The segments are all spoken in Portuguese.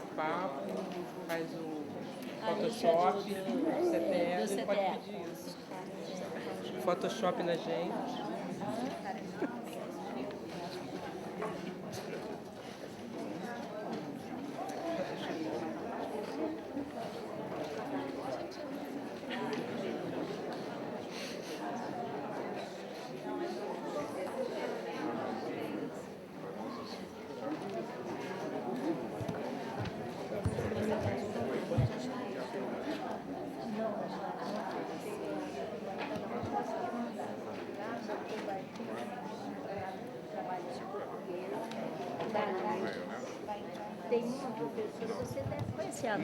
o papo, faz o Photoshop, você pede, ele pode pedir isso. Photoshop na gente. Tem uma professora, você deve conhecer a...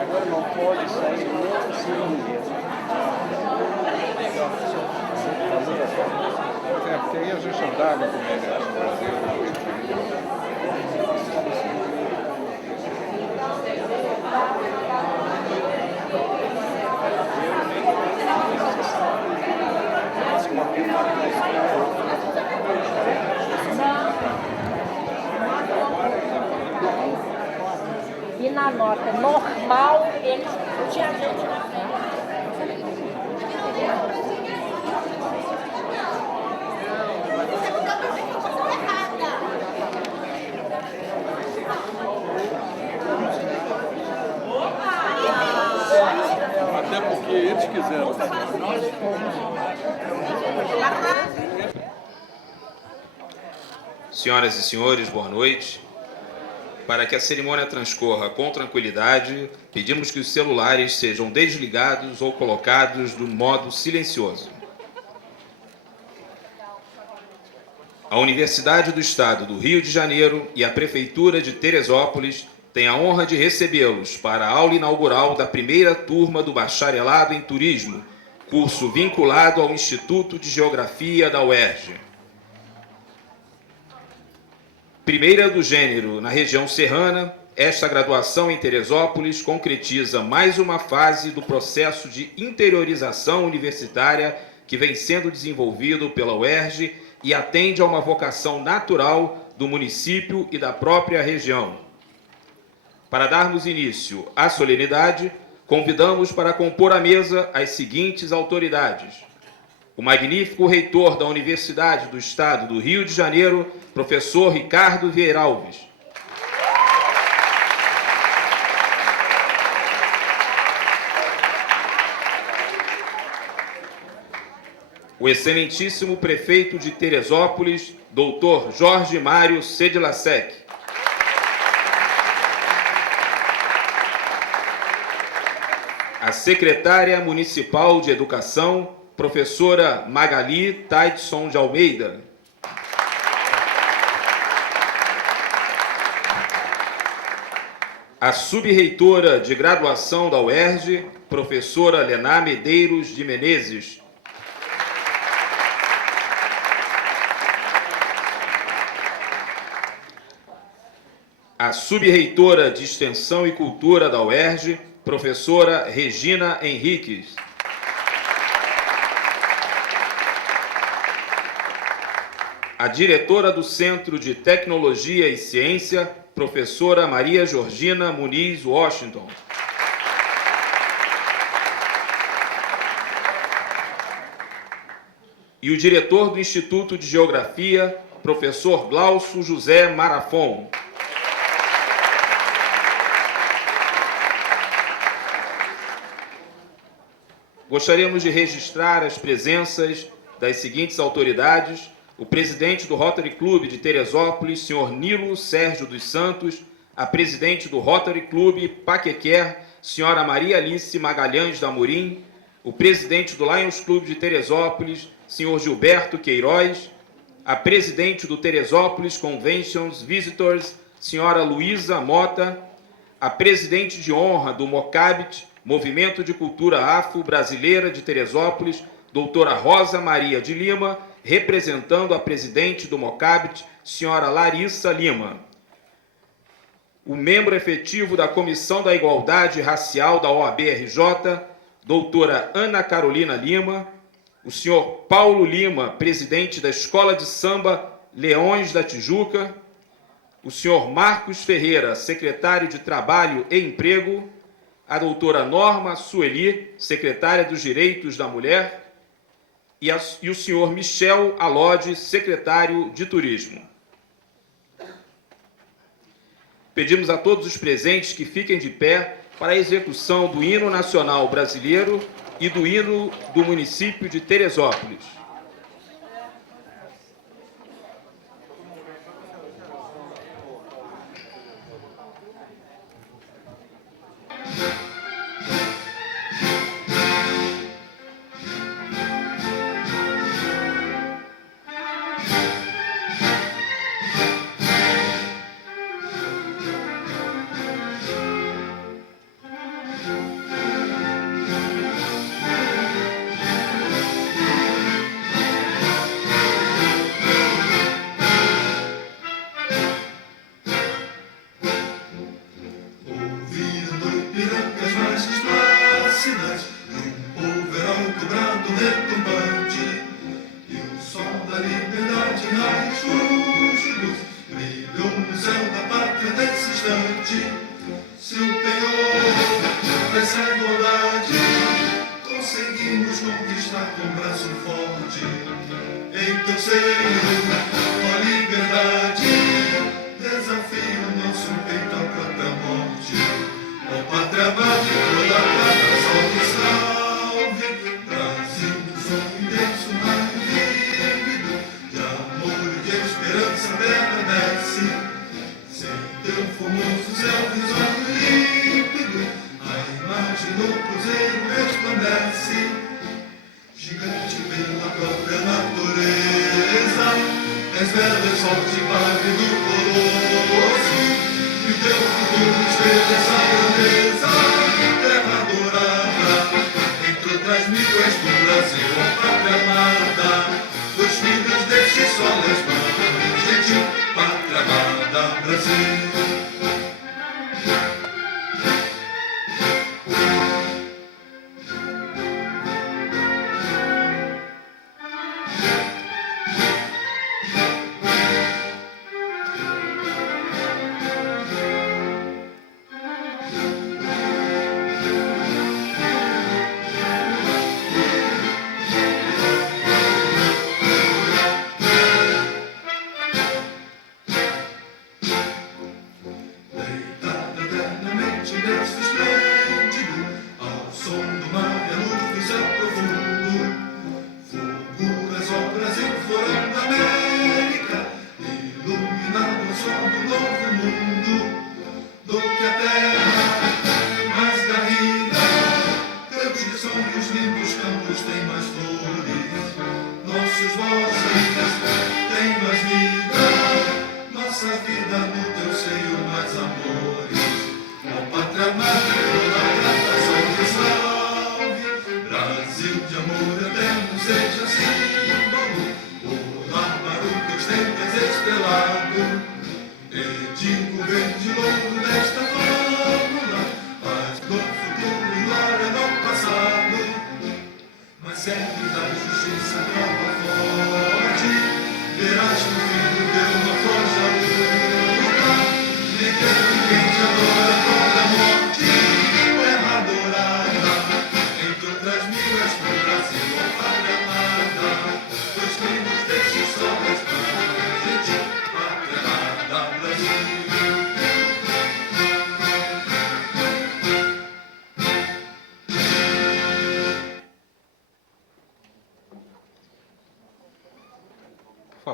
Agora não pode sair nem segundo. É, porque aí a gente andava com ele aqui no Brasil. E na nota normal, eles tinham gente na frente. Até porque eles quiseram. Senhoras e senhores, boa noite. Para que a cerimônia transcorra com tranquilidade, pedimos que os celulares sejam desligados ou colocados do modo silencioso. A Universidade do Estado do Rio de Janeiro e a Prefeitura de Teresópolis têm a honra de recebê-los para a aula inaugural da primeira turma do Bacharelado em Turismo, curso vinculado ao Instituto de Geografia da UERJ. Primeira do gênero na região serrana, esta graduação em Teresópolis concretiza mais uma fase do processo de interiorização universitária que vem sendo desenvolvido pela UERJ e atende a uma vocação natural do município e da própria região. Para darmos início à solenidade, convidamos para compor a mesa as seguintes autoridades: o magnífico reitor da Universidade do Estado do Rio de Janeiro, professor Ricardo Vieira Alves. O excelentíssimo prefeito de Teresópolis, doutor Jorge Mário Sedlacek. A secretária municipal de Educação, professora Magali Taidson de Almeida. A sub-reitora de graduação da UERJ, professora Lená Medeiros de Menezes. A sub-reitora de Extensão e Cultura da UERJ, professora Regina Henriques. A diretora do Centro de Tecnologia e Ciência, professora Maria Georgina Muniz Washington. E o diretor do Instituto de Geografia, professor Glaucio José Marafon. Gostaríamos de registrar as presenças das seguintes autoridades: o presidente do Rotary Club de Teresópolis, senhor Nilo Sérgio dos Santos, a presidente do Rotary Club Paquequer, senhora Maria Alice Magalhães da Amorim, o presidente do Lions Club de Teresópolis, senhor Gilberto Queiroz, a presidente do Teresópolis Conventions Visitors, senhora Luísa Mota, a presidente de honra do Mocabit, Movimento de Cultura Afro-Brasileira de Teresópolis, doutora Rosa Maria de Lima, representando a presidente do Mocabit, senhora Larissa Lima. O membro efetivo da Comissão da Igualdade Racial da OAB-RJ, doutora Ana Carolina Lima, o senhor Paulo Lima, presidente da Escola de Samba Leões da Tijuca, o senhor Marcos Ferreira, secretário de Trabalho e Emprego, a doutora Norma Sueli, secretária dos Direitos da Mulher, e o senhor Michel Alode, secretário de Turismo. Pedimos a todos os presentes que fiquem de pé para a execução do hino nacional brasileiro e do hino do município de Teresópolis.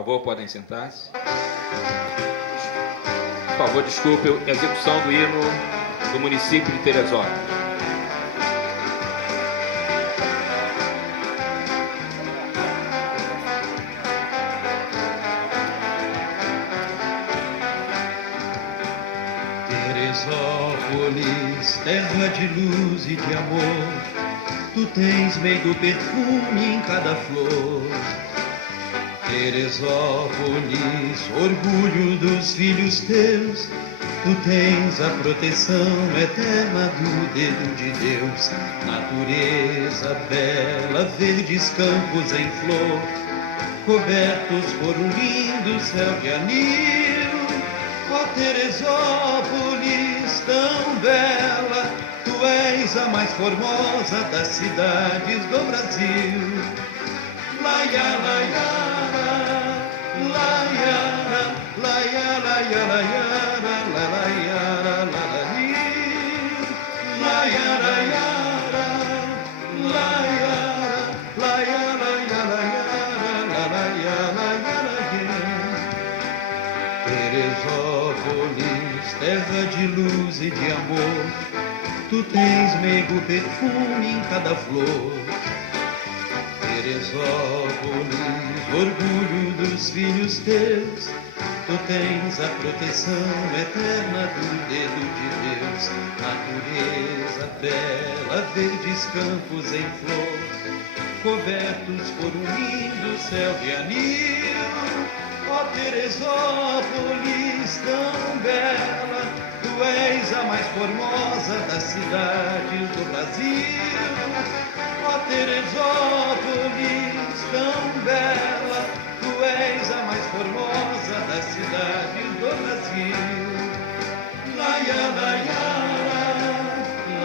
favor, podem sentar-se. Por favor, desculpe, execução do hino do município de Teresópolis. Teresópolis, terra de luz e de amor, tu tens meigo perfume em cada flor. Teresópolis, orgulho dos filhos teus, tu tens a proteção eterna do dedo de Deus. Natureza bela, verdes campos em flor, cobertos por um lindo céu de anil. Ó Teresópolis, tão bela, tu és a mais formosa das cidades do Brasil. Laia, laiara, laiara, laia, laia, laiara, laiara, lalari. Laia, laiara, laiara, laia, laia, laiara, lalaia, laiara. Teresópolis, terra de luz e de amor, tu tens meigo perfume em cada flor. Teresópolis, orgulho dos filhos teus, tu tens a proteção eterna do dedo de Deus. Natureza bela, verdes campos em flor, cobertos por um lindo céu de anil. Ó Teresópolis, tão bela, tu és a mais formosa das cidades do Brasil. Ó Teresópolis, tão bela, tu és a mais formosa das cidades do Brasil. Laia, laiara,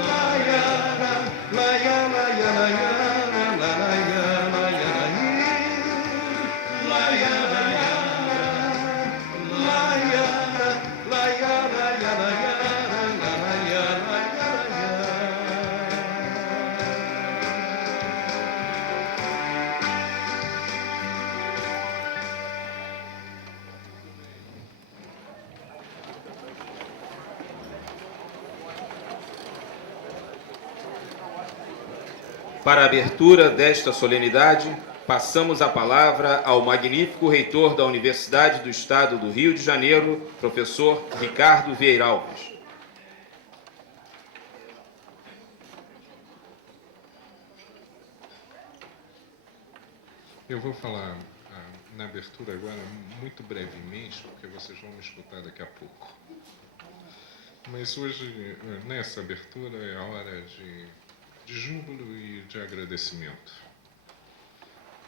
laiara, laia, laia, laiara, lalaia, laia, laia, laiara, laia, laia, laiara, lalaia, laia, laia. Para a abertura desta solenidade, passamos a palavra ao magnífico reitor da Universidade do Estado do Rio de Janeiro, professor Ricardo Vieira Alves. Eu vou falar na abertura agora muito brevemente, porque vocês vão me escutar daqui a pouco. Mas hoje, nessa abertura, é a hora de júbilo e de agradecimento.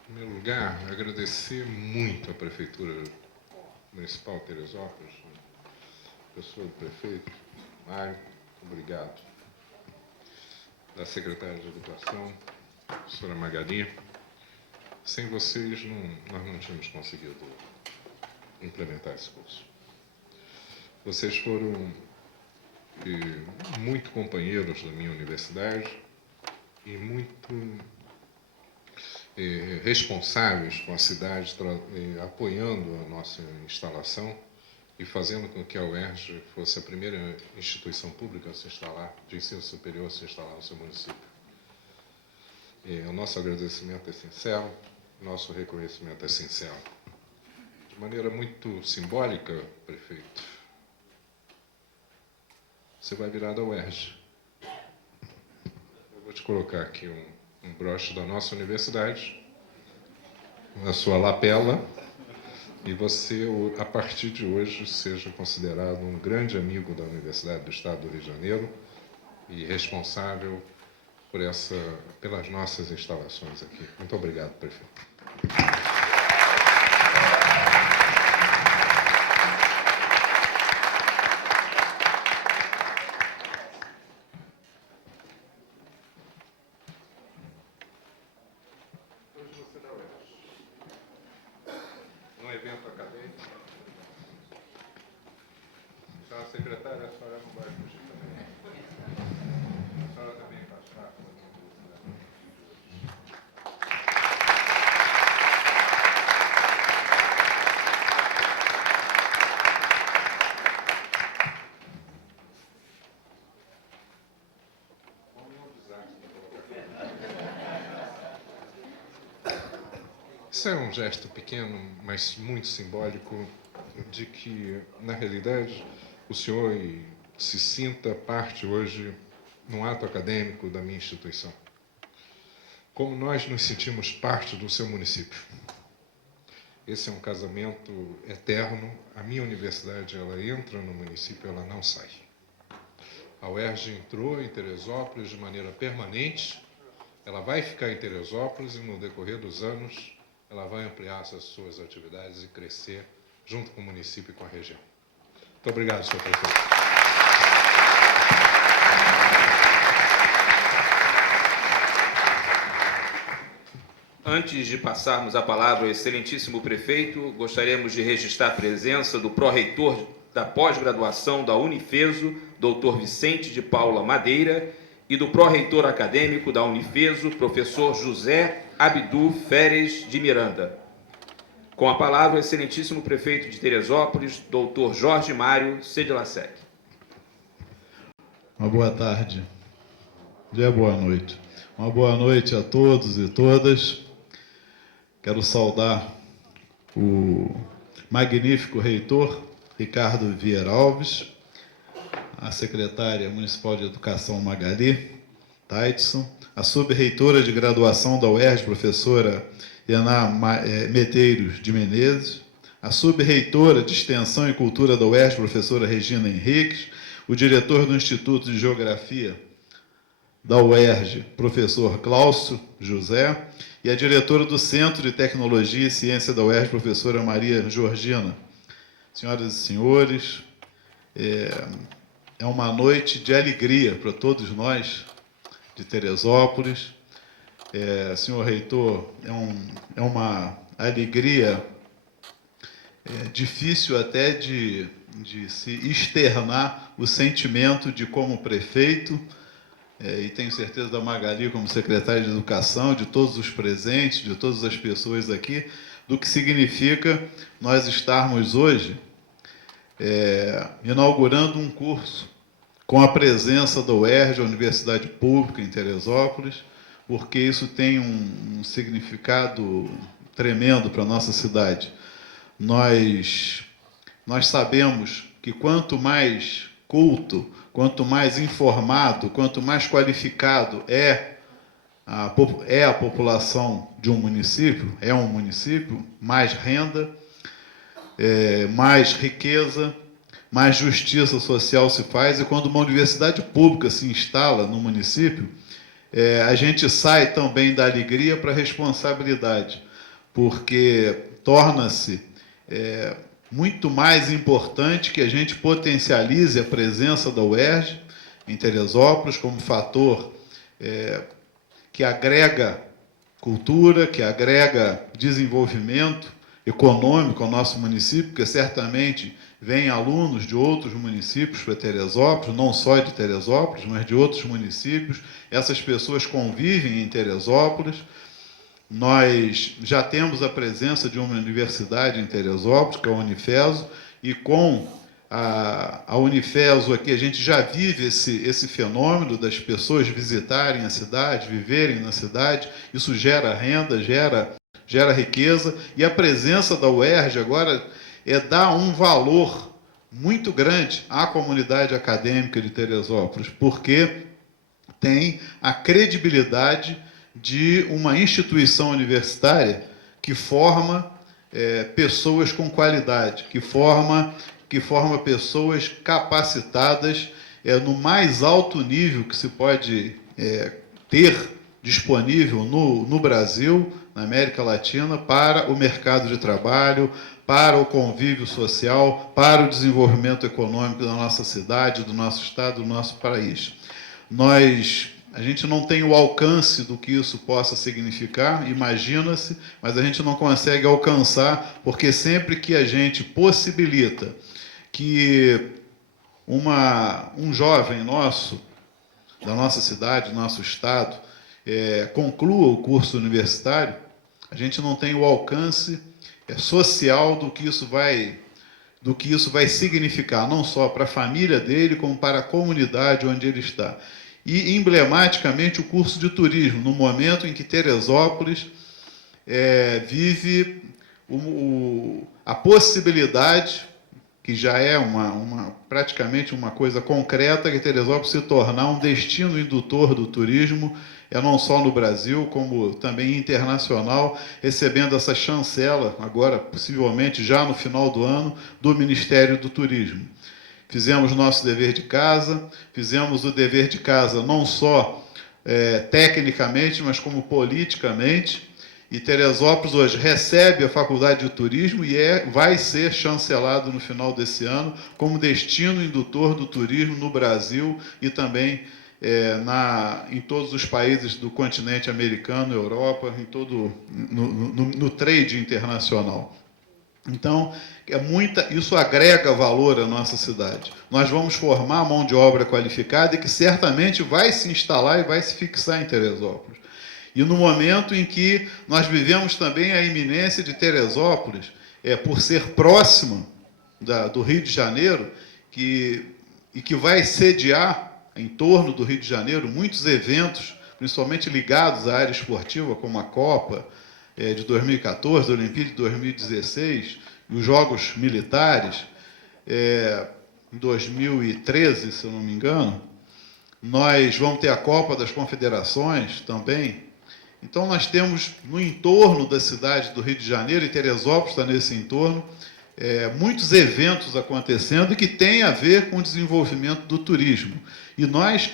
Em primeiro lugar, agradecer muito à Prefeitura Municipal de Teresópolis, pessoa do prefeito, Mário, obrigado. Da secretária de Educação, professora Magali. Sem vocês, nós não tínhamos conseguido implementar esse curso. Vocês foram muito companheiros da minha universidade e muito responsáveis com a cidade, apoiando a nossa instalação e fazendo com que a UERJ fosse a primeira instituição pública a se instalar, de ensino superior a se instalar no seu município. O nosso agradecimento é sincero, nosso reconhecimento é sincero. De maneira muito simbólica, prefeito, você vai virar da UERJ. Eu vou te colocar aqui um broche da nossa universidade, na sua lapela, e você, a partir de hoje, seja considerado um grande amigo da Universidade do Estado do Rio de Janeiro e responsável pelas nossas instalações aqui. Muito obrigado, prefeito. Um evento acadêmico. Senhora secretária, a senhora não vai fugir também. A senhora também faz parte da universidade. Esse é um gesto pequeno, mas muito simbólico, de que, na realidade, o senhor se sinta parte hoje, num ato acadêmico da minha instituição. Como nós nos sentimos parte do seu município. Esse é um casamento eterno. A minha universidade, ela entra no município, ela não sai. A UERJ entrou em Teresópolis de maneira permanente, ela vai ficar em Teresópolis e, no decorrer dos anos, ela vai ampliar essas suas atividades e crescer junto com o município e com a região. Muito obrigado, senhor prefeito. Antes de passarmos a palavra ao excelentíssimo prefeito, gostaríamos de registrar a presença do pró-reitor da pós-graduação da Unifeso, Dr. Vicente de Paula Madeira, e do pró-reitor acadêmico da Unifeso, professor José Abdu Feres de Miranda. Com a palavra, o excelentíssimo prefeito de Teresópolis, Dr. Jorge Mário Sedilacek. Uma boa tarde. Já é boa noite. Uma boa noite a todos e todas. Quero saudar o magnífico reitor Ricardo Vieira Alves, a secretária municipal de Educação Magali Taitson, a sub-reitora de graduação da UERJ, professora Yaná Medeiros de Menezes, a sub-reitora de Extensão e Cultura da UERJ, professora Regina Henriques, o diretor do Instituto de Geografia da UERJ, professor Cláudio José, e a diretora do Centro de Tecnologia e Ciência da UERJ, professora Maria Georgina. Senhoras e senhores, é uma noite de alegria para todos nós de Teresópolis. Senhor reitor, é uma alegria difícil até de se externar o sentimento de, como prefeito, e tenho certeza da Magali como secretária de Educação, de todos os presentes, de todas as pessoas aqui, do que significa nós estarmos hoje inaugurando um curso com a presença da UERJ, a Universidade Pública em Teresópolis, porque isso tem um significado tremendo para a nossa cidade. Nós sabemos que quanto mais culto, quanto mais informado, quanto mais qualificado é a população de um município, mais renda, mais riqueza, mais justiça social se faz, e quando uma universidade pública se instala no município, a gente sai também da alegria para a responsabilidade, porque torna-se muito mais importante que a gente potencialize a presença da UERJ em Teresópolis como fator que agrega cultura, que agrega desenvolvimento econômico ao nosso município, porque certamente vêm alunos de outros municípios para Teresópolis, não só de Teresópolis, mas de outros municípios. Essas pessoas convivem em Teresópolis. Nós já temos a presença de uma universidade em Teresópolis, que é a Unifeso, e com a Unifeso aqui a gente já vive esse fenômeno das pessoas visitarem a cidade, viverem na cidade. Isso gera renda, gera riqueza, e a presença da UERJ agora dá um valor muito grande à comunidade acadêmica de Teresópolis, porque tem a credibilidade de uma instituição universitária que forma pessoas com qualidade, que forma pessoas capacitadas no mais alto nível que se pode ter disponível no Brasil, na América Latina, para o mercado de trabalho, para o convívio social, para o desenvolvimento econômico da nossa cidade, do nosso estado, do nosso país. A gente não tem o alcance do que isso possa significar, imagina-se, mas a gente não consegue alcançar, porque sempre que a gente possibilita que um jovem nosso, da nossa cidade, do nosso estado, conclua o curso universitário, a gente não tem o alcance social do que isso vai significar, não só para a família dele, como para a comunidade onde ele está. E, emblematicamente, o curso de turismo, no momento em que Teresópolis vive a possibilidade, que já é praticamente uma coisa concreta, que Teresópolis se tornar um destino indutor do turismo, não só no Brasil, como também internacional, recebendo essa chancela, agora, possivelmente, já no final do ano, do Ministério do Turismo. Fizemos nosso dever de casa, fizemos o dever de casa não só tecnicamente, mas como politicamente, e Teresópolis hoje recebe a Faculdade de Turismo e vai ser chancelado no final desse ano como destino indutor do turismo no Brasil e também em todos os países do continente americano, Europa, no trade internacional. Então, isso agrega valor à nossa cidade. Nós vamos formar mão de obra qualificada e que certamente vai se instalar e vai se fixar em Teresópolis. E no momento em que nós vivemos também a iminência de Teresópolis, por ser próxima do Rio de Janeiro, e que vai sediar, em torno do Rio de Janeiro, muitos eventos, principalmente ligados à área esportiva, como a Copa de 2014, a Olimpíada de 2016, e os Jogos Militares, em 2013, se eu não me engano. Nós vamos ter a Copa das Confederações também. Então, nós temos no entorno da cidade do Rio de Janeiro, e Teresópolis está nesse entorno, muitos eventos acontecendo e que têm a ver com o desenvolvimento do turismo. E nós,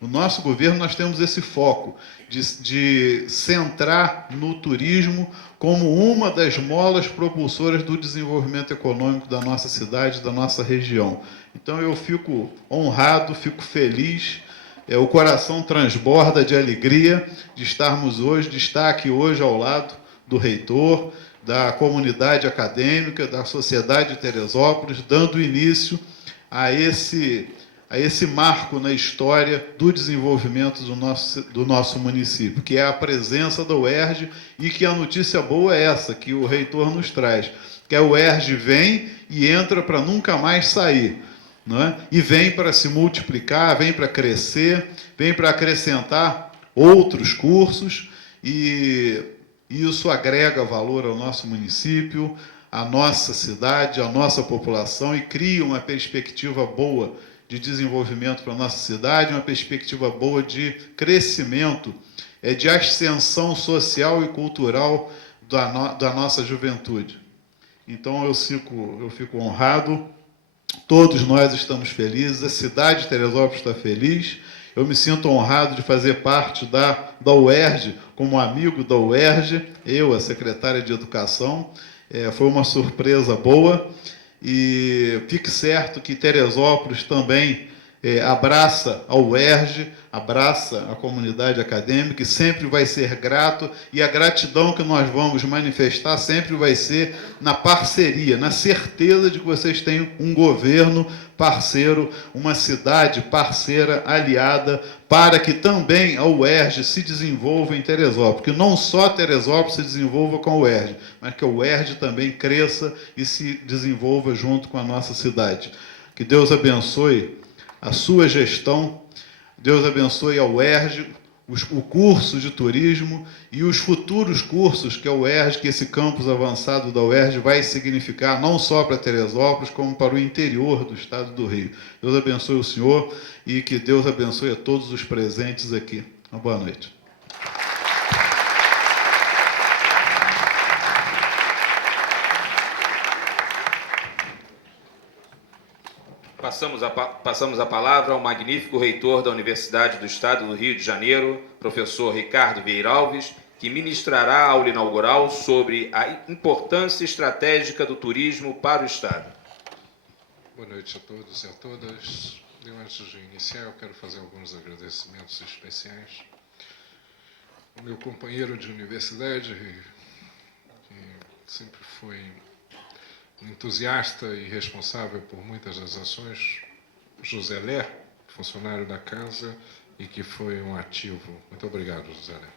no nosso governo, nós temos esse foco de centrar no turismo como uma das molas propulsoras do desenvolvimento econômico da nossa cidade, da nossa região. Então, eu fico honrado, fico feliz, o coração transborda de alegria de estar aqui hoje ao lado do reitor, da comunidade acadêmica, da sociedade de Teresópolis, dando início a esse marco na história do desenvolvimento do nosso município, que é a presença da UERJ, e que a notícia boa é essa, que o reitor nos traz, que a UERJ vem e entra para nunca mais sair, não é? E vem para se multiplicar, vem para crescer, vem para acrescentar outros cursos, e isso agrega valor ao nosso município, à nossa cidade, à nossa população, e cria uma perspectiva boa de desenvolvimento para a nossa cidade, uma perspectiva boa de crescimento, de ascensão social e cultural da nossa juventude. Então, eu fico honrado, todos nós estamos felizes, a cidade de Teresópolis está feliz, eu me sinto honrado de fazer parte da UERJ, como amigo da UERJ, a secretária de Educação, foi uma surpresa boa, e fique certo que Teresópolis também abraça a UERJ, abraça a comunidade acadêmica, e sempre vai ser grato, e a gratidão que nós vamos manifestar sempre vai ser na parceria, na certeza de que vocês têm um governo parceiro, uma cidade parceira, aliada, para que também a UERJ se desenvolva em Teresópolis, que não só Teresópolis se desenvolva com a UERJ, mas que a UERJ também cresça e se desenvolva junto com a nossa cidade. Que Deus abençoe a sua gestão, Deus abençoe a UERJ, o curso de turismo e os futuros cursos que a UERJ, que esse campus avançado da UERJ vai significar, não só para Teresópolis, como para o interior do estado do Rio. Deus abençoe o senhor e que Deus abençoe a todos os presentes aqui. Uma boa noite. Passamos a palavra ao magnífico reitor da Universidade do Estado do Rio de Janeiro, professor Ricardo Vieira Alves, que ministrará a aula inaugural sobre a importância estratégica do turismo para o Estado. Boa noite a todos e a todas. Antes de iniciar, eu quero fazer alguns agradecimentos especiais ao meu companheiro de universidade, que sempre foi um entusiasta e responsável por muitas das ações, José Lé, funcionário da casa, e que foi um ativo. Muito obrigado, José Lé.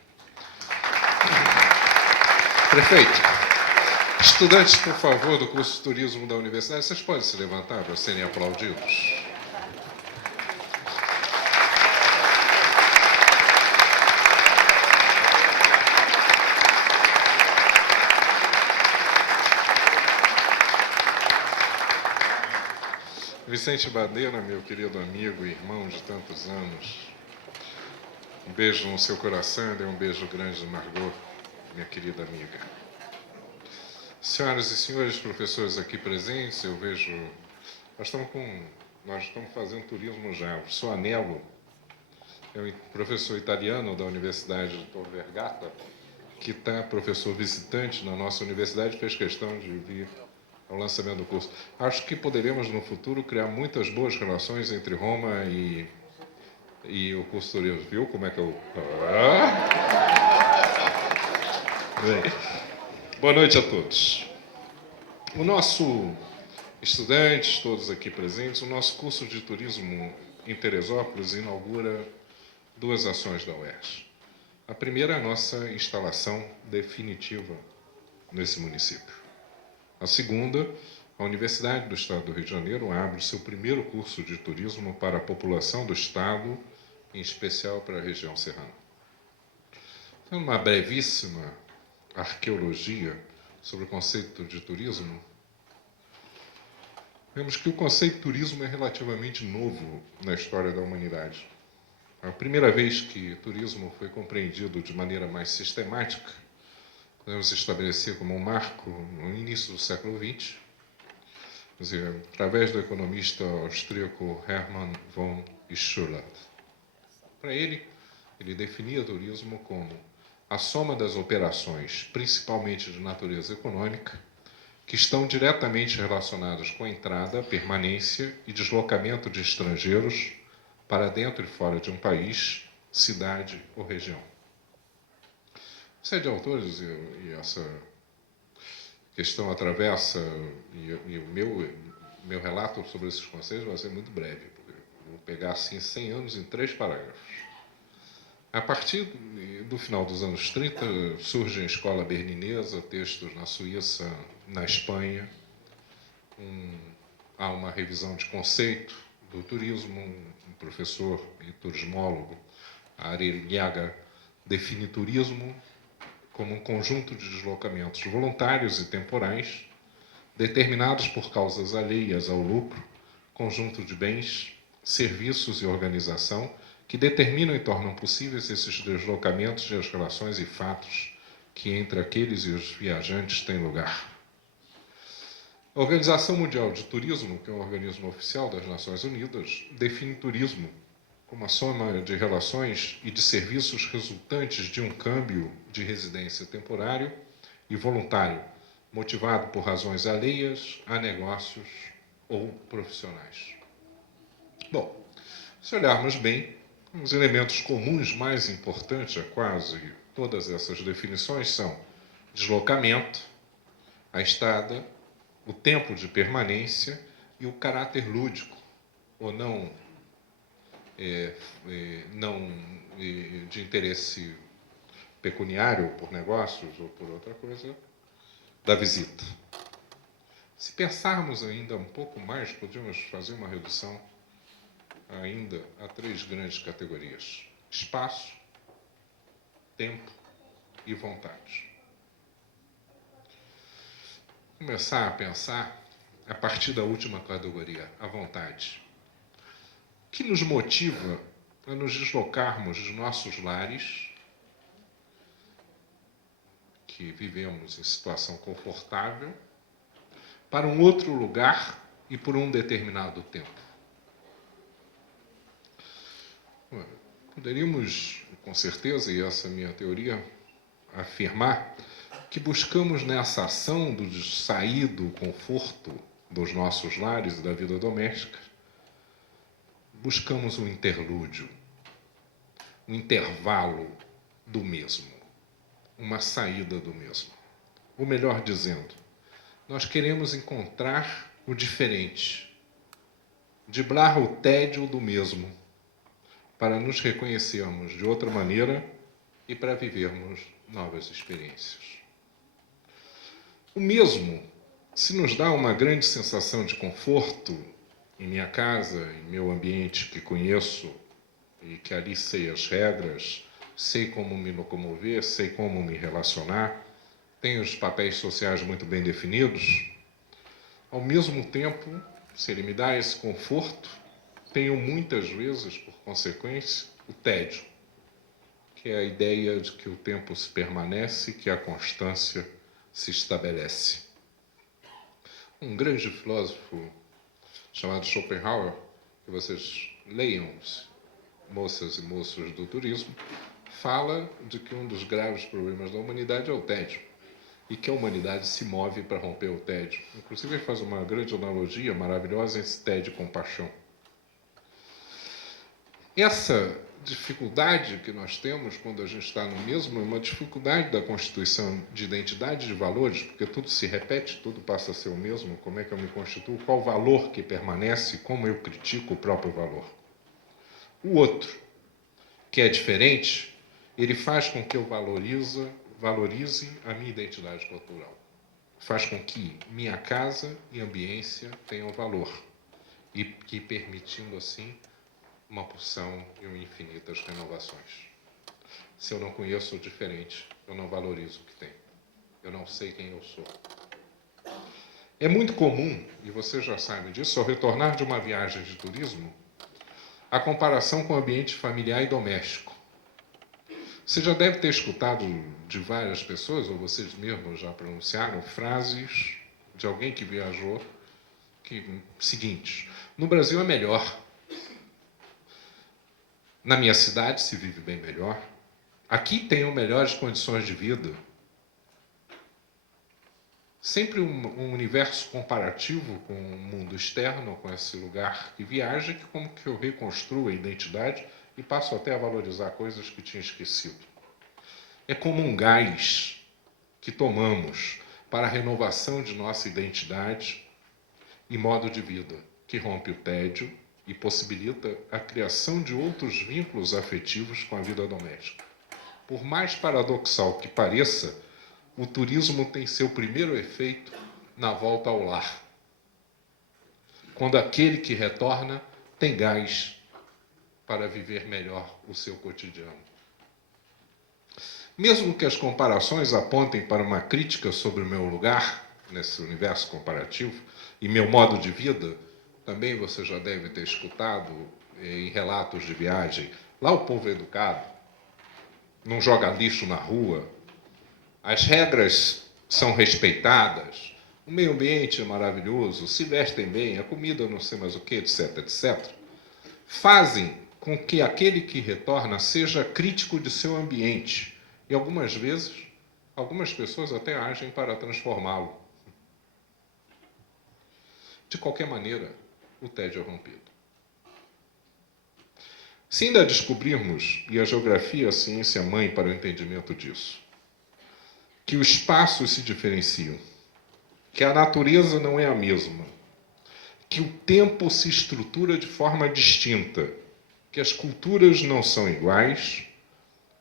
Prefeito, estudantes, por favor, do curso de turismo da universidade, vocês podem se levantar para serem aplaudidos? Vicente Badeira, meu querido amigo e irmão de tantos anos, um beijo no seu coração e um beijo grande do Margot, minha querida amiga. Senhoras e senhores professores aqui presentes, eu vejo... Nós estamos fazendo turismo já. O senhor Anello é um professor italiano da Universidade de Tor Vergata, que está professor visitante na nossa universidade, fez questão de vir ao lançamento do curso. Acho que poderemos, no futuro, criar muitas boas relações entre Roma e o curso de turismo. Viu como é que eu... Bem, boa noite a todos. O nosso... Estudantes, todos aqui presentes, o nosso curso de turismo em Teresópolis inaugura 2 ações da UERJ. A primeira é a nossa instalação definitiva nesse município. A segunda, a Universidade do Estado do Rio de Janeiro abre o seu primeiro curso de turismo para a população do Estado, em especial para a região serrana. Então, uma brevíssima arqueologia sobre o conceito de turismo. Vemos que o conceito de turismo é relativamente novo na história da humanidade. A primeira vez que turismo foi compreendido de maneira mais sistemática, podemos estabelecer como um marco no início do século XX, quer dizer, através do economista austríaco Hermann von Schuller. Para ele definia turismo como a soma das operações, principalmente de natureza econômica, que estão diretamente relacionadas com a entrada, permanência e deslocamento de estrangeiros para dentro e fora de um país, cidade ou região. A série de autores, e essa questão atravessa, e o meu relato sobre esses conceitos vai ser muito breve, porque eu vou pegar assim 100 anos em 3 parágrafos. A partir do final dos anos 30, surge a escola berlinesa, textos na Suíça, na Espanha. Há uma revisão de conceito do turismo. Um professor e turismólogo, Arrillaga, define turismo como um conjunto de deslocamentos voluntários e temporais, determinados por causas alheias ao lucro, conjunto de bens, serviços e organização, que determinam e tornam possíveis esses deslocamentos e as relações e fatos que entre aqueles e os viajantes têm lugar. A Organização Mundial de Turismo, que é um organismo oficial das Nações Unidas, define turismo como a soma de relações e de serviços resultantes de um câmbio de residência temporário e voluntário, motivado por razões alheias a negócios ou profissionais. Bom, se olharmos bem, os elementos comuns mais importantes a quase todas essas definições são deslocamento, a estada, o tempo de permanência e o caráter lúdico, ou não de interesse pecuniário, por negócios ou por outra coisa, da visita. Se pensarmos ainda um pouco mais, podemos fazer uma redução ainda a 3 grandes categorias: espaço, tempo e vontade. Começar a pensar a partir da última categoria, a vontade. O que nos motiva a nos deslocarmos dos nossos lares, que vivemos em situação confortável, para um outro lugar e por um determinado tempo? Poderíamos, com certeza, e essa é a minha teoria, afirmar que buscamos nessa ação do sair do conforto dos nossos lares e da vida doméstica, buscamos um interlúdio, um intervalo do mesmo, uma saída do mesmo. Ou melhor dizendo, nós queremos encontrar o diferente, driblar o tédio do mesmo, para nos reconhecermos de outra maneira e para vivermos novas experiências. O mesmo, se nos dá uma grande sensação de conforto em minha casa, em meu ambiente que conheço e que ali sei as regras, sei como me locomover, sei como me relacionar, tenho os papéis sociais muito bem definidos, ao mesmo tempo se ele me dá esse conforto, tenho muitas vezes, por consequência, o tédio, que é a ideia de que o tempo se permanece, que a constância se estabelece. Um grande filósofo chamado Schopenhauer, que vocês leiam, moças e moços do turismo, fala de que um dos graves problemas da humanidade é o tédio e que a humanidade se move para romper o tédio. Inclusive, ele faz uma grande analogia maravilhosa entre tédio e compaixão. Essa dificuldade que nós temos quando a gente está no mesmo é uma dificuldade da constituição de identidade de valores, porque tudo se repete, tudo passa a ser o mesmo. Como é que eu me constituo? Qual o valor que permanece? Como eu critico o próprio valor? O outro, que é diferente, ele faz com que eu valorize a minha identidade cultural. Faz com que minha casa e ambiência tenham valor e que permitindo assim uma porção e infinitas renovações. Se eu não conheço o diferente, eu não valorizo o que tenho. Eu não sei quem eu sou. É muito comum, e você já sabe disso, ao retornar de uma viagem de turismo, a comparação com o ambiente familiar e doméstico. Você já deve ter escutado de várias pessoas, ou vocês mesmos já pronunciaram, frases de alguém que viajou, seguinte: no Brasil é melhor. Na minha cidade se vive bem melhor. Aqui tenho melhores condições de vida. Sempre um universo comparativo com o mundo externo, com esse lugar que viaja, que como que eu reconstruo a identidade e passo até a valorizar coisas que tinha esquecido. É como um gás que tomamos para a renovação de nossa identidade e modo de vida, que rompe o tédio e possibilita a criação de outros vínculos afetivos com a vida doméstica. Por mais paradoxal que pareça, o turismo tem seu primeiro efeito na volta ao lar. Quando aquele que retorna tem gás para viver melhor o seu cotidiano. Mesmo que as comparações apontem para uma crítica sobre o meu lugar nesse universo comparativo e meu modo de vida, também você já deve ter escutado em relatos de viagem, lá o povo é educado, não joga lixo na rua, as regras são respeitadas, o meio ambiente é maravilhoso, se vestem bem, a comida não sei mais o que, etc, etc. Fazem com que aquele que retorna seja crítico de seu ambiente. E algumas vezes, algumas pessoas até agem para transformá-lo. De qualquer maneira, o tédio é rompido. Se ainda descobrirmos, e a geografia é a ciência mãe para o entendimento disso, que os espaços se diferenciam, que a natureza não é a mesma, que o tempo se estrutura de forma distinta, que as culturas não são iguais,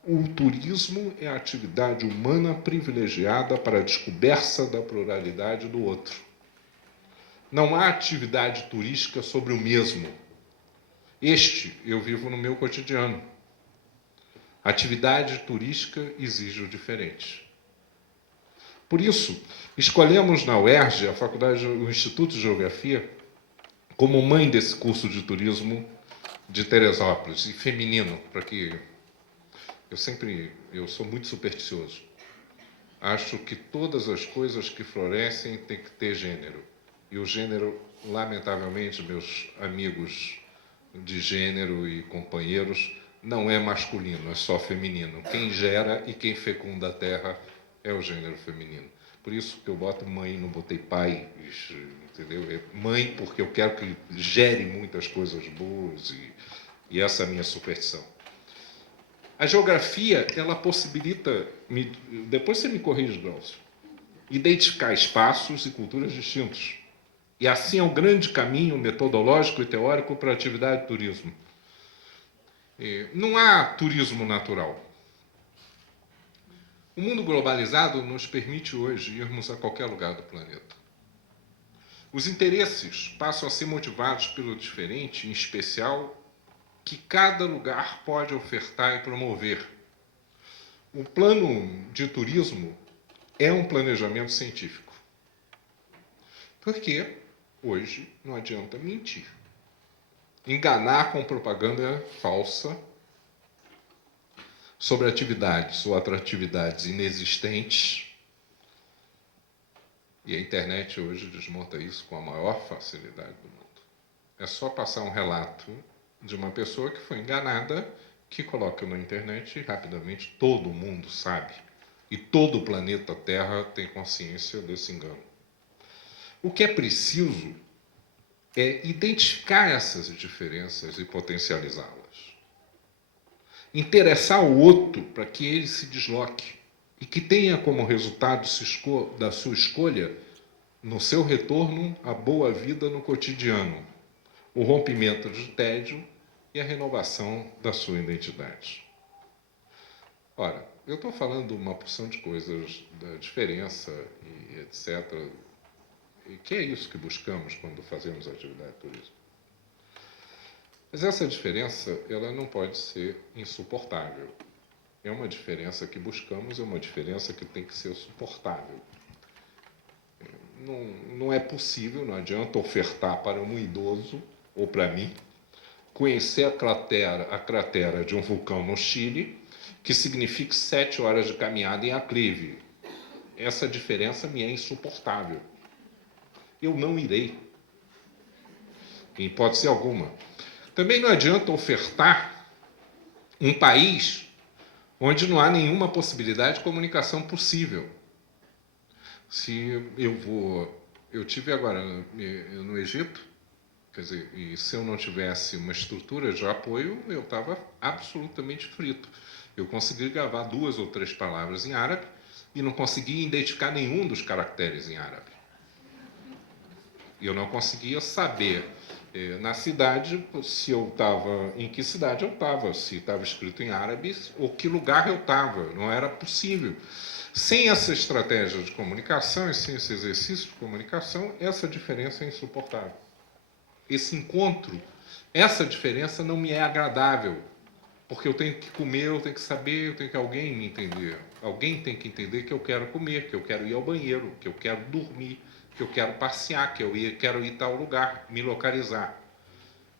o turismo é a atividade humana privilegiada para a descoberta da pluralidade do outro. Não há atividade turística sobre o mesmo. Este eu vivo no meu cotidiano. A atividade turística exige o diferente. Por isso, escolhemos na UERJ, a faculdade, o Instituto de Geografia, como mãe desse curso de turismo de Teresópolis, e feminino, para que eu sou muito supersticioso. Acho que todas as coisas que florescem têm que ter gênero. E o gênero, lamentavelmente, meus amigos de gênero e companheiros, não é masculino, é só feminino. Quem gera e quem fecunda a terra é o gênero feminino. Por isso que eu boto mãe, não botei pai, entendeu? É mãe porque eu quero que gere muitas coisas boas e essa é a minha superstição. A geografia, ela possibilita, depois você me corrige, Glaucio, identificar espaços e culturas distintos. E assim é um grande caminho metodológico e teórico para a atividade de turismo. Não há turismo natural. O mundo globalizado nos permite hoje irmos a qualquer lugar do planeta. Os interesses passam a ser motivados pelo diferente, em especial, que cada lugar pode ofertar e promover. O plano de turismo é um planejamento científico. Por quê? Hoje não adianta mentir. Enganar com propaganda falsa sobre atividades ou atratividades inexistentes. E a internet hoje desmonta isso com a maior facilidade do mundo. É só passar um relato de uma pessoa que foi enganada, que coloca na internet e rapidamente todo mundo sabe. E todo o planeta Terra tem consciência desse engano. O que é preciso é identificar essas diferenças e potencializá-las. Interessar o outro para que ele se desloque e que tenha como resultado da sua escolha, no seu retorno, a boa vida no cotidiano, o rompimento de tédio e a renovação da sua identidade. Ora, eu estou falando uma porção de coisas da diferença e etc., e que é isso que buscamos quando fazemos atividade de turismo. Mas essa diferença, ela não pode ser insuportável. É uma diferença que buscamos, é uma diferença que tem que ser suportável. Não é possível, não adianta ofertar para um idoso, ou para mim, conhecer a cratera de um vulcão no Chile, que signifique 7 horas de caminhada em aclive. Essa diferença me é insuportável. Eu não irei, em hipótese alguma. Também não adianta ofertar um país onde não há nenhuma possibilidade de comunicação possível. Se eu tive agora no Egito, quer dizer, e se eu não tivesse uma estrutura de apoio, eu estava absolutamente frito. Eu consegui gravar 2 ou 3 palavras em árabe e não conseguia identificar nenhum dos caracteres em árabe. Eu não conseguia saber na cidade se eu estava, em que cidade eu estava, se estava escrito em árabe ou que lugar eu estava. Não era possível. Sem essa estratégia de comunicação e sem esse exercício de comunicação, essa diferença é insuportável. Esse encontro, essa diferença não me é agradável, porque eu tenho que comer, eu tenho que saber, eu tenho que alguém me entender. Alguém tem que entender que eu quero comer, que eu quero ir ao banheiro, que eu quero dormir, que eu quero passear, que eu quero ir a tal lugar, me localizar.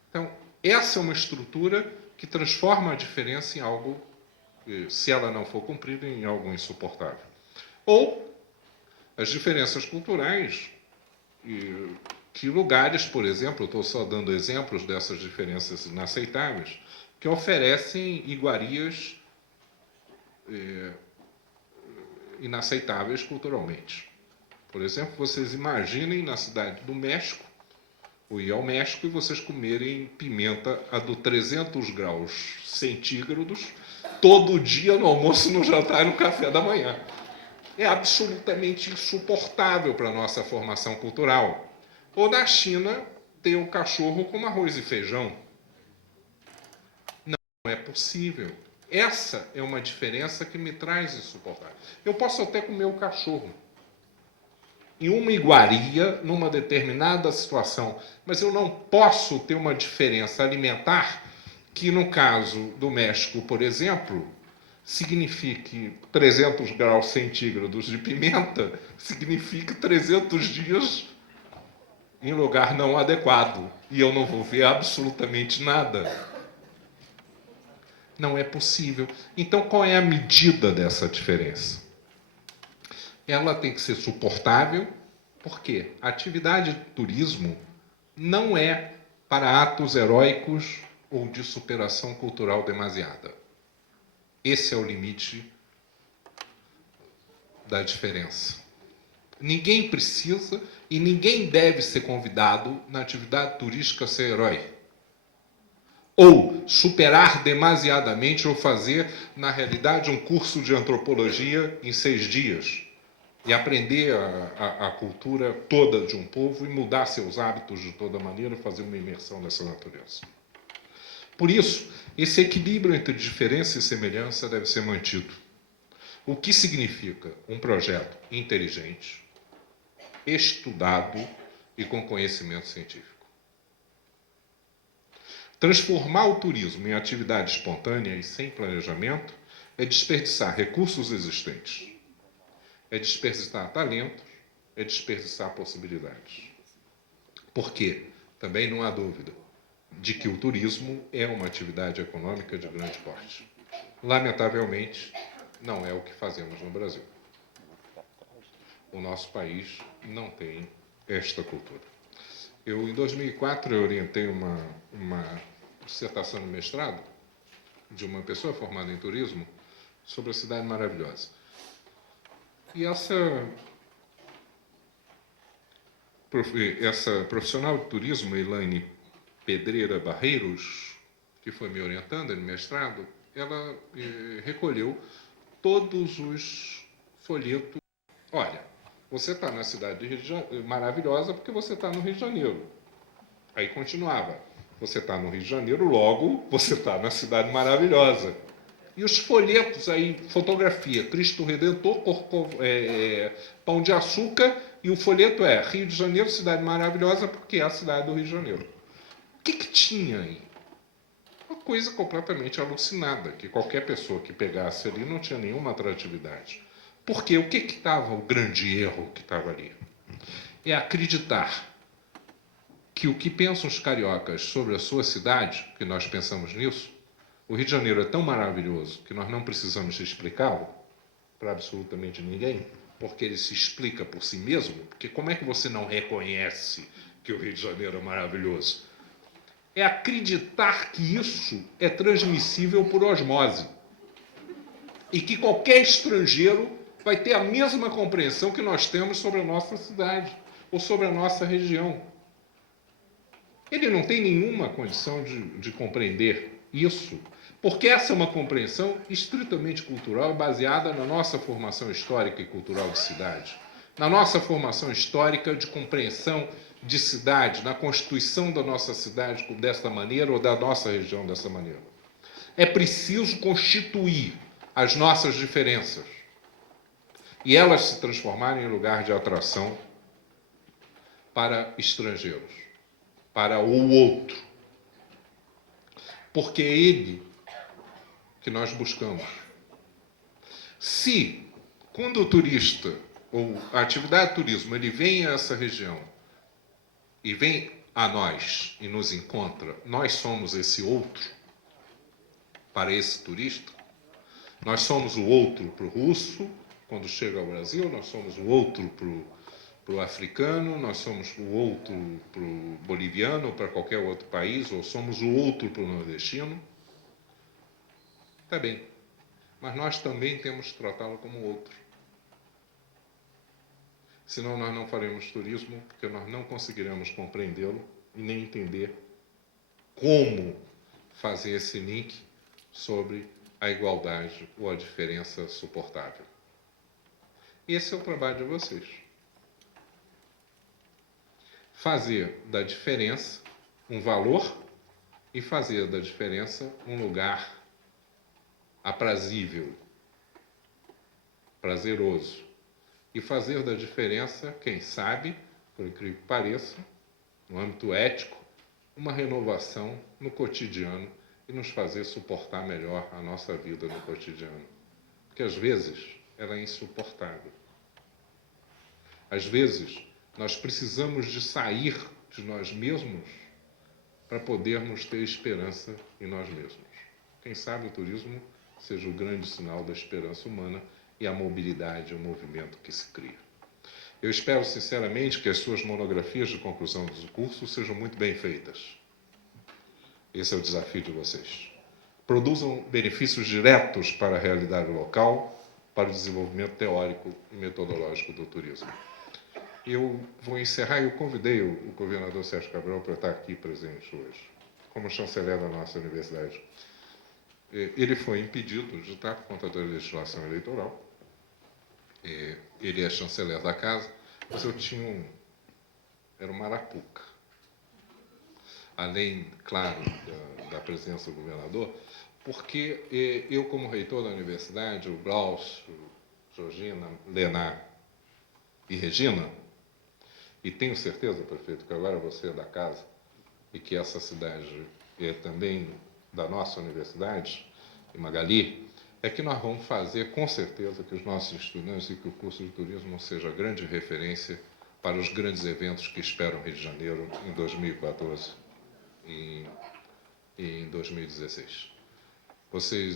Então, essa é uma estrutura que transforma a diferença em algo, se ela não for cumprida, em algo insuportável. Ou as diferenças culturais, que lugares, por exemplo, eu estou só dando exemplos dessas diferenças inaceitáveis, que oferecem iguarias inaceitáveis culturalmente. Por exemplo, vocês imaginem na cidade do México, ou ir ao México e vocês comerem pimenta a do 300 graus centígrados todo dia no almoço, no jantar e no café da manhã. É absolutamente insuportável para a nossa formação cultural. Ou na China, ter um cachorro com arroz e feijão. Não é possível. Essa é uma diferença que me traz insuportável. Eu posso até comer o cachorro em uma iguaria, numa determinada situação, mas eu não posso ter uma diferença alimentar que, no caso do México, por exemplo, signifique 300 graus centígrados de pimenta, signifique 300 dias em lugar não adequado, e eu não vou ver absolutamente nada. Não é possível. Então, qual é a medida dessa diferença? Ela tem que ser suportável, porque a atividade de turismo não é para atos heróicos ou de superação cultural demasiada. Esse é o limite da diferença. Ninguém precisa e ninguém deve ser convidado na atividade turística a ser herói. Ou superar demasiadamente ou fazer, na realidade, um curso de antropologia em 6 dias. E aprender a cultura toda de um povo e mudar seus hábitos de toda maneira, fazer uma imersão nessa natureza. Por isso, esse equilíbrio entre diferença e semelhança deve ser mantido. O que significa um projeto inteligente, estudado e com conhecimento científico. Transformar o turismo em atividade espontânea e sem planejamento é desperdiçar recursos existentes. É desperdiçar talentos, é desperdiçar possibilidades. Porque também não há dúvida de que o turismo é uma atividade econômica de grande porte. Lamentavelmente, não é o que fazemos no Brasil. O nosso país não tem esta cultura. Em 2004, eu orientei uma dissertação de mestrado de uma pessoa formada em turismo sobre a Cidade Maravilhosa. E essa profissional de turismo, Elaine Pedreira Barreiros, que foi me orientando no mestrado, ela recolheu todos os folhetos. Olha, você está na cidade de Rio de Janeiro, maravilhosa porque você está no Rio de Janeiro. Aí continuava, você está no Rio de Janeiro, logo você está na cidade maravilhosa. E os folhetos aí, fotografia, Cristo Redentor, Pão de Açúcar, e o folheto é Rio de Janeiro, cidade maravilhosa, porque é a cidade do Rio de Janeiro. O que tinha aí? Uma coisa completamente alucinada, que qualquer pessoa que pegasse ali não tinha nenhuma atratividade. Porque o que estava o grande erro que estava ali? É acreditar que o que pensam os cariocas sobre a sua cidade, que nós pensamos nisso, o Rio de Janeiro é tão maravilhoso que nós não precisamos explicá-lo para absolutamente ninguém, porque ele se explica por si mesmo, porque como é que você não reconhece que o Rio de Janeiro é maravilhoso? É acreditar que isso é transmissível por osmose e que qualquer estrangeiro vai ter a mesma compreensão que nós temos sobre a nossa cidade ou sobre a nossa região. Ele não tem nenhuma condição de compreender isso, porque essa é uma compreensão estritamente cultural baseada na nossa formação histórica e cultural de cidade, na nossa formação histórica de compreensão de cidade, na constituição da nossa cidade dessa maneira ou da nossa região dessa maneira. É preciso constituir as nossas diferenças e elas se transformarem em lugar de atração para estrangeiros, para o outro. Porque é ele que nós buscamos. Se, quando o turista, ou a atividade de turismo, ele vem a essa região e vem a nós e nos encontra, nós somos esse outro para esse turista, nós somos o outro para o russo, quando chega ao Brasil, nós somos o outro para o africano, nós somos o outro para o boliviano ou para qualquer outro país, ou somos o outro para o nordestino. Está bem, mas nós também temos que tratá-lo como outro. Senão nós não faremos turismo, porque nós não conseguiremos compreendê-lo e nem entender como fazer esse link sobre a igualdade ou a diferença suportável. Esse é o trabalho de vocês. Fazer da diferença um valor e fazer da diferença um lugar aprazível, prazeroso. E fazer da diferença, quem sabe, por incrível que pareça, no âmbito ético, uma renovação no cotidiano e nos fazer suportar melhor a nossa vida no cotidiano. Porque às vezes ela é insuportável. Às vezes nós precisamos de sair de nós mesmos para podermos ter esperança em nós mesmos. Quem sabe o turismo seja o grande sinal da esperança humana e a mobilidade, o movimento que se cria. Eu espero sinceramente que as suas monografias de conclusão do curso sejam muito bem feitas. Esse é o desafio de vocês. Produzam benefícios diretos para a realidade local, para o desenvolvimento teórico e metodológico do turismo. Eu vou encerrar, eu convidei o governador Sérgio Cabral para estar aqui presente hoje, como chanceler da nossa universidade. Ele foi impedido de estar por conta da legislação eleitoral. Ele é chanceler da casa, mas eu tinha era uma arapuca. Além, claro, da presença do governador, porque eu, como reitor da universidade, o Glaucio, Georgina, Lenar e Regina, e tenho certeza, prefeito, que agora você é da casa e que essa cidade é também da nossa universidade, e Magali, é que nós vamos fazer, com certeza, que os nossos estudantes e que o curso de turismo seja grande referência para os grandes eventos que esperam Rio de Janeiro em 2014 e em 2016.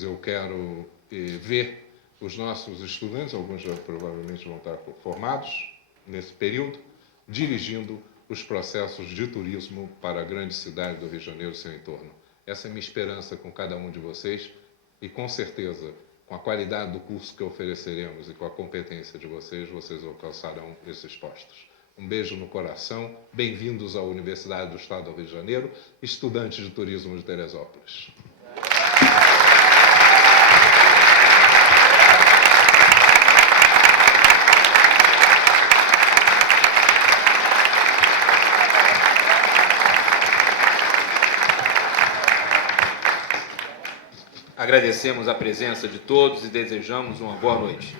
Eu quero ver os nossos estudantes, alguns já provavelmente vão estar formados nesse período, dirigindo os processos de turismo para a grande cidade do Rio de Janeiro e seu entorno. Essa é a minha esperança com cada um de vocês e, com certeza, com a qualidade do curso que ofereceremos e com a competência de vocês, vocês alcançarão esses postos. Um beijo no coração, bem-vindos à Universidade do Estado do Rio de Janeiro, estudantes de turismo de Teresópolis. Agradecemos a presença de todos e desejamos uma boa noite.